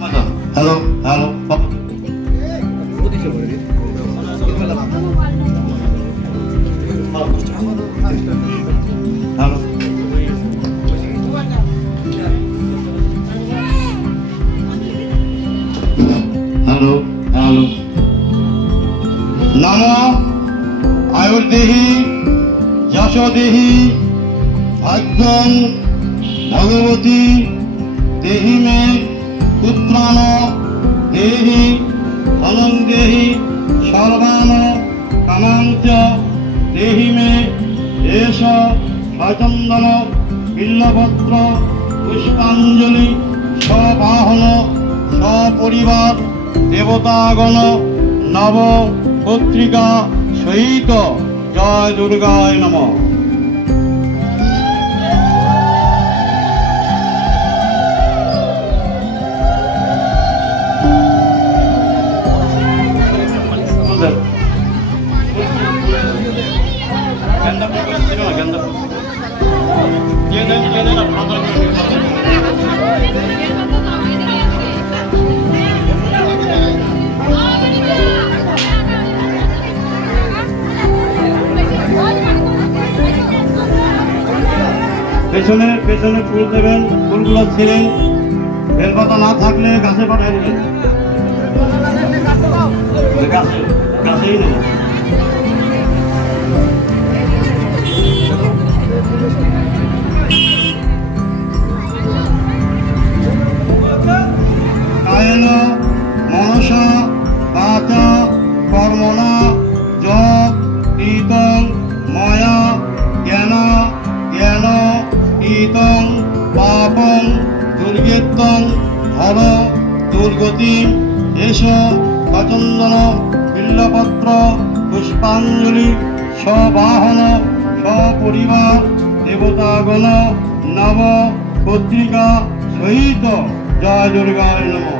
Hello hello hello hello নম আয়ুর্দেহি যশোদেহি ভাগ্যং ভগবতী দেহি মে পুত্রান দেহি ধনং দেহি সর্বান কামাঞ্চ দেহি মে এষ সচন্দন বিল্লপত্র পুষ্পাঞ্জলি সবাহন সপরিবার দেবতাগণ নব পত্রিকা সহিত জয় দুর্গায় নমঃ। পেছনে পেছনে ফুল দেবেন, ফুলগুলো ছিঁড়েন, বেলপাতা না থাকলে গাছে পাঠিয়ে দেবেন, গাছেই নেই। কায়েন মনসা বাচা কর্মণা যৎ কৃতং ময়া জ্ঞান জ্ঞান কৃতং পাপং দুর্গেত্তং ধর দুর্গতিম এষ সচন্দন বিল্লপত্র পুষ্পাঞ্জলি সবাহন সপরিবার দেবতাগণ নব পত্রিকা সহিত জয় দুর্গায় নমঃ।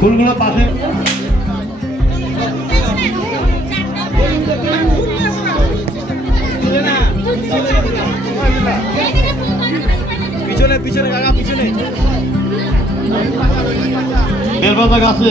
ফুলগুলো পাশে পিছনে পিছনে কাকা পিছনে বেলপাতা গাছে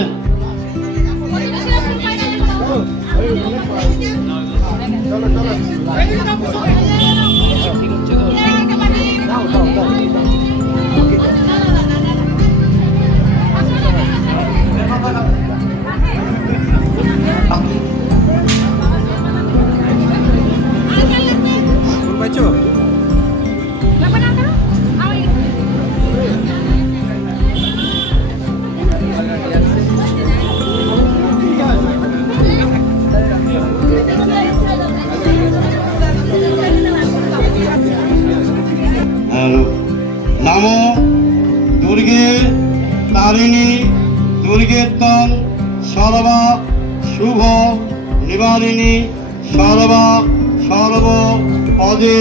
নমো দুর্গে তারিণী দুর্গেত্তং সর্বা শুভ নিবারিণী সর্বা সর্ব পদে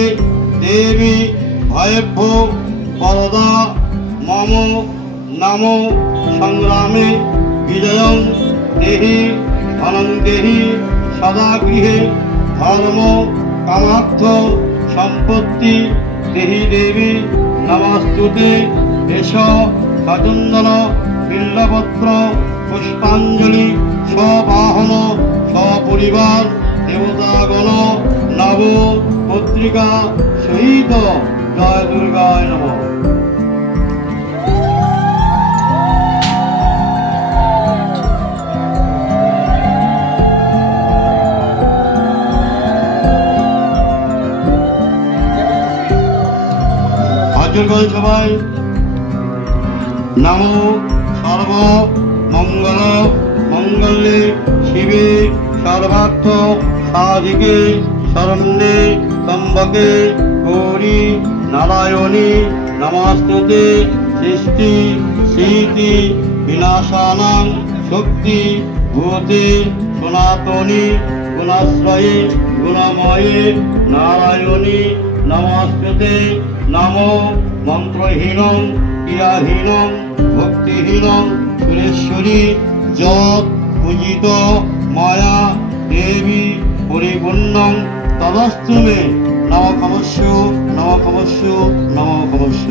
দেবী ভয়েভ্য পরদা মম নমো সংগ্রামে বিজয়ং দেহি ধনং দেহি সদা গৃহে ধর্ম কামার্থ সম্পত্তি দেহি দেবী নমস্তুতে এষ সচন্দন বিল্লপত্র পুষ্পাঞ্জলি সবাহন সপরিবার দেবতাগণ নব পত্রিকা সহিত জয় দুর্গায় নমঃ। সবাই নমো সর্ব মঙ্গল মঙ্গলে শিবে সর্বার্থ সাধিকে শরণ্যে ত্র্যম্বকে গৌরী নারায়ণী নমস্তুতে সৃষ্টি স্মৃতি বিনাশানাং শক্তি ভূতে সনাতনী গুণাশ্রয়ে গুণময়ে নারায়ণী নমস্তুতে। নমো মন্ত্রহীনং ক্রিয়াহীনং ভক্তিহীনং সুরেশ্বরী যৎ পূজিত মায়া দেবী পরিপূর্ণং তদস্তু মে। নমঃ নমঃ নমঃ নমঃ।